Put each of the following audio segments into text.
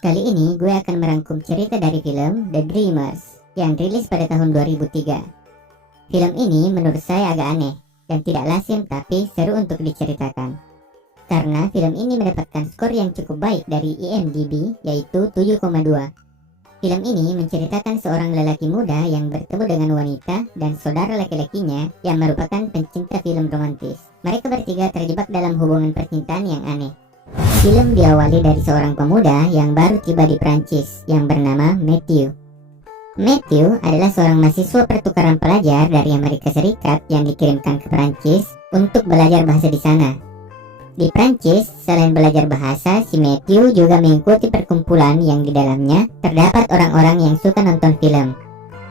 Kali ini gue akan merangkum cerita dari film The Dreamers yang rilis pada tahun 2003. Film ini menurut saya agak aneh dan tidak lazim, tapi seru untuk diceritakan. Karena film ini mendapatkan skor yang cukup baik dari IMDb, yaitu 7,2. Film ini menceritakan seorang lelaki muda yang bertemu dengan wanita dan saudara laki-lakinya yang merupakan pencinta film romantis. Mereka bertiga terjebak dalam hubungan percintaan yang aneh. Film diawali dari seorang pemuda yang baru tiba di Prancis yang bernama Matthew. Matthew adalah seorang mahasiswa pertukaran pelajar dari Amerika Serikat yang dikirimkan ke Prancis untuk belajar bahasa di sana. Di Prancis, selain belajar bahasa, si Matthew juga mengikuti perkumpulan yang di dalamnya terdapat orang-orang yang suka nonton film.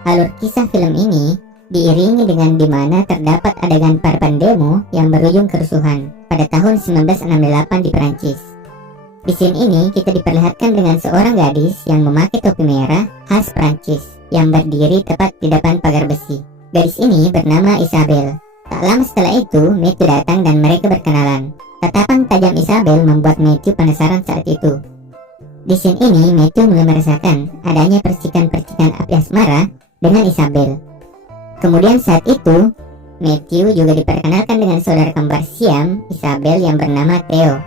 Alur kisah film ini diiringi dengan di mana terdapat adegan para pendemo yang berujung kerusuhan pada tahun 1968 di Prancis. Di scene ini kita diperlihatkan dengan seorang gadis yang memakai topi merah khas Prancis yang berdiri tepat di depan pagar besi. Gadis ini bernama Isabel. Tak lama setelah itu, Matthew datang dan mereka berkenalan. Tatapan tajam Isabel membuat Matthew penasaran saat itu. Di scene ini, Matthew mulai merasakan adanya percikan-percikan api asmara dengan Isabel. Kemudian saat itu, Matthew juga diperkenalkan dengan saudara kembar Siam Isabel yang bernama Theo.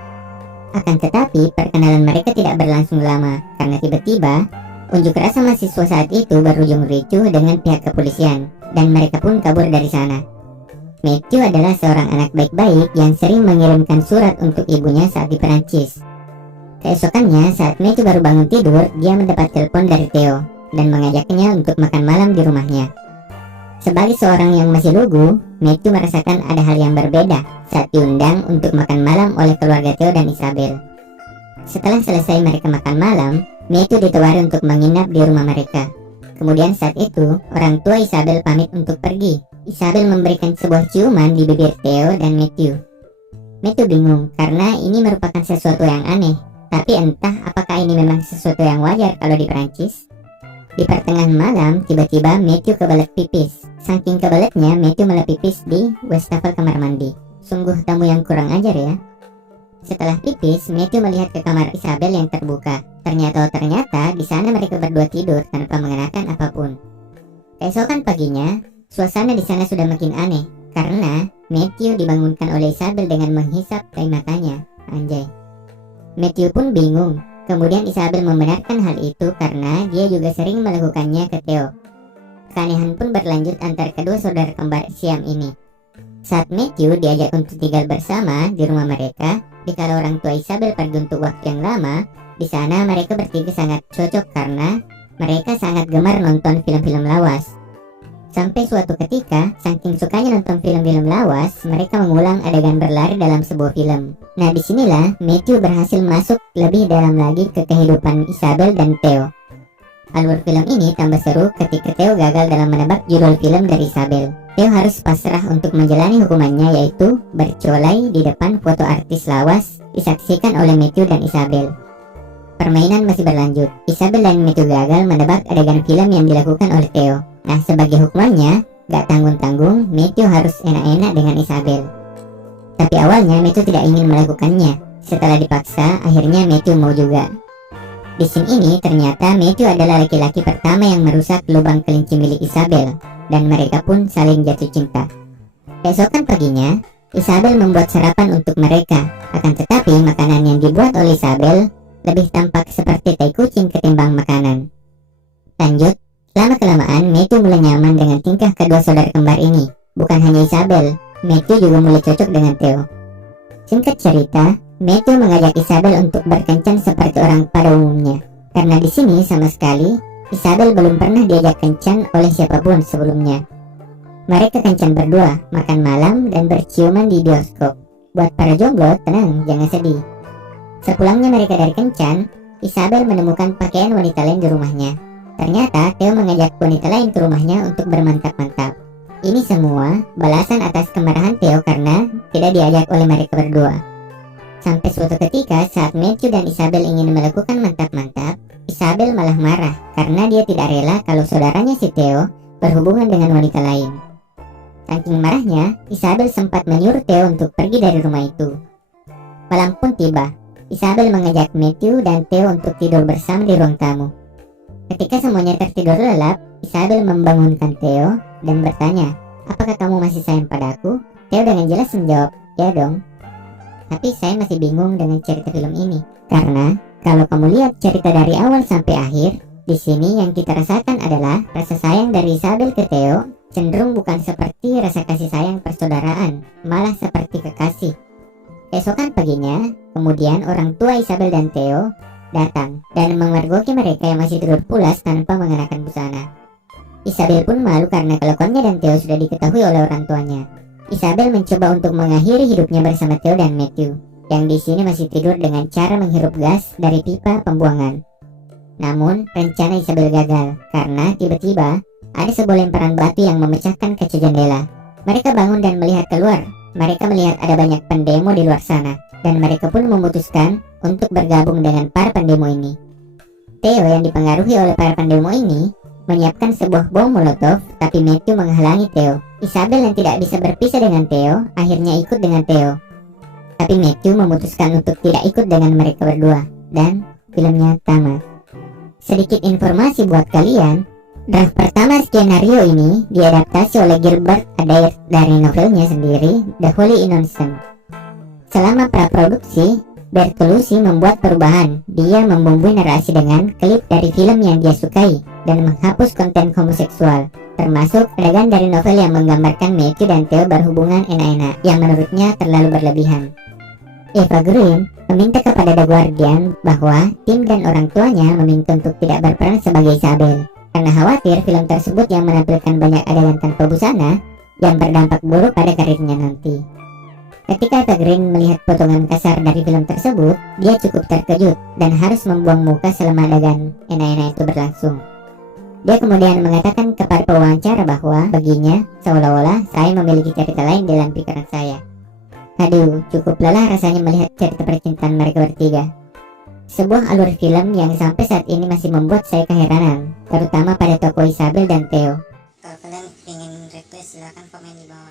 Akan tetapi, perkenalan mereka tidak berlangsung lama karena tiba-tiba unjuk rasa mahasiswa saat itu berujung ricuh dengan pihak kepolisian dan mereka pun kabur dari sana. Matthew adalah seorang anak baik-baik yang sering mengirimkan surat untuk ibunya saat di Perancis. Keesokannya, saat Matthew baru bangun tidur, dia mendapat telepon dari Theo dan mengajaknya untuk makan malam di rumahnya. Sebagai seorang yang masih lugu, Matthew merasakan ada hal yang berbeda saat diundang untuk makan malam oleh keluarga Theo dan Isabel. Setelah selesai mereka makan malam, Matthew ditawari untuk menginap di rumah mereka. Kemudian saat itu, orang tua Isabel pamit untuk pergi. Isabel memberikan sebuah ciuman di bibir Theo dan Matthew. Matthew bingung karena ini merupakan sesuatu yang aneh, tapi entah apakah ini memang sesuatu yang wajar kalau di Perancis. Di pertengahan malam, tiba-tiba Matthew kebelet pipis. Saking kebeletnya, Matthew malah pipis di wastafel kamar mandi. Sungguh tamu yang kurang ajar ya. Setelah pipis, Matthew melihat ke kamar Isabel yang terbuka. Ternyata di sana mereka berdua tidur tanpa mengenakan apapun. Keesokan paginya, suasana di sana sudah makin aneh karena Matthew dibangunkan oleh Isabel dengan menghisap tai matanya. Anjay. Matthew pun bingung. Kemudian Isabel membenarkan hal itu karena dia juga sering melakukannya ke Theo. Keanehan pun berlanjut antar kedua saudara kembar Siam ini. Saat Matthew diajak untuk tinggal bersama di rumah mereka, dikala orang tua Isabel pergi untuk waktu yang lama, di sana mereka bertiga sangat cocok karena mereka sangat gemar nonton film-film lawas. Sampai suatu ketika, saking sukanya nonton film-film lawas, mereka mengulang adegan berlari dalam sebuah film. Nah, disinilah Matthew berhasil masuk lebih dalam lagi ke kehidupan Isabel dan Theo. Alur film ini tambah seru ketika Theo gagal dalam menebak judul film dari Isabel. Theo harus pasrah untuk menjalani hukumannya, yaitu bercolai di depan foto artis lawas disaksikan oleh Matthew dan Isabel. Permainan masih berlanjut. Isabel dan Matthew gagal menebak adegan film yang dilakukan oleh Theo. Nah, sebagai hukumannya, gak tanggung-tanggung, Matthew harus enak-enak dengan Isabel. Tapi awalnya Matthew tidak ingin melakukannya. Setelah dipaksa, akhirnya Matthew mau juga. Di scene ini ternyata Matthew adalah laki-laki pertama yang merusak lubang kelinci milik Isabel, dan mereka pun saling jatuh cinta. Keesokan paginya, Isabel membuat sarapan untuk mereka. Akan tetapi makanan yang dibuat oleh Isabel lebih tampak seperti tai kucing ketimbang makanan. Lanjut. Lama-kelamaan, Matthew mulai nyaman dengan tingkah kedua saudara kembar ini. Bukan hanya Isabel, Matthew juga mulai cocok dengan Theo. Singkat cerita, Matthew mengajak Isabel untuk berkencan seperti orang pada umumnya. Karena di sini sama sekali, Isabel belum pernah diajak kencan oleh siapapun sebelumnya. Mereka kencan berdua, makan malam, dan berciuman di bioskop. Buat para jomblo, tenang, jangan sedih. Sepulangnya mereka dari kencan, Isabel menemukan pakaian wanita lain di rumahnya. Ternyata Theo mengajak wanita lain ke rumahnya untuk bermantap-mantap. Ini semua balasan atas kemarahan Theo karena tidak diajak oleh mereka berdua. Sampai suatu ketika saat Matthew dan Isabel ingin melakukan mantap-mantap, Isabel malah marah karena dia tidak rela kalau saudaranya si Theo berhubungan dengan wanita lain. Saking marahnya, Isabel sempat menyuruh Theo untuk pergi dari rumah itu. Malam pun tiba. Isabel mengajak Matthew dan Theo untuk tidur bersama di ruang tamu. Ketika semuanya tertidur lelap, Isabel membangunkan Theo dan bertanya, "Apakah kamu masih sayang padaku?" Theo dengan jelas menjawab, "Ya dong." Tapi saya masih bingung dengan cerita film ini. Karena kalau kamu lihat cerita dari awal sampai akhir, di sini yang kita rasakan adalah rasa sayang dari Isabel ke Theo cenderung bukan seperti rasa kasih sayang persaudaraan, malah seperti kekasih. Keesokan paginya, kemudian orang tua Isabel dan Theo datang dan memergoki mereka yang masih tidur pulas tanpa mengenakan busana. Isabel pun malu karena kelakuannya dan Theo sudah diketahui oleh orang tuanya. Isabel mencoba untuk mengakhiri hidupnya bersama Theo dan Matthew, yang di sini masih tidur dengan cara menghirup gas dari pipa pembuangan. Namun, rencana Isabel gagal karena tiba-tiba ada sebuah lemparan batu yang memecahkan kaca jendela. Mereka bangun dan melihat keluar. Mereka melihat ada banyak pendemo di luar sana, dan mereka pun memutuskan untuk bergabung dengan para pendemo ini. Theo yang dipengaruhi oleh para pendemo ini menyiapkan sebuah bom molotov, tapi Matthew menghalangi Theo. Isabel yang tidak bisa berpisah dengan Theo akhirnya ikut dengan Theo. Tapi Matthew memutuskan untuk tidak ikut dengan mereka berdua, dan filmnya tamat. Sedikit informasi buat kalian, draft pertama skenario ini diadaptasi oleh Gilbert Adair dari novelnya sendiri, The Holy Innocent. Selama praproduksi, Bertolucci membuat perubahan. Dia membumbui narasi dengan klip dari film yang dia sukai dan menghapus konten homoseksual, termasuk adegan dari novel yang menggambarkan Matthew dan Theo berhubungan enak-enak yang menurutnya terlalu berlebihan. Eva Green meminta kepada The Guardian bahwa tim dan orang tuanya meminta untuk tidak berperan sebagai Isabel karena khawatir film tersebut yang menampilkan banyak adegan tanpa busana yang berdampak buruk pada karirnya nanti. Ketika Eva Green melihat potongan kasar dari film tersebut, dia cukup terkejut dan harus membuang muka selama adegan enak-enak itu berlangsung. Dia kemudian mengatakan kepada pewawancara bahwa baginya seolah-olah saya memiliki cerita lain dalam pikiran saya. Aduh, cukup lelah rasanya melihat cerita percintaan mereka bertiga. Sebuah alur film yang sampai saat ini masih membuat saya keheranan, terutama pada tokoh Isabel dan Theo. Kalau kalian ingin request silahkan komen di bawah.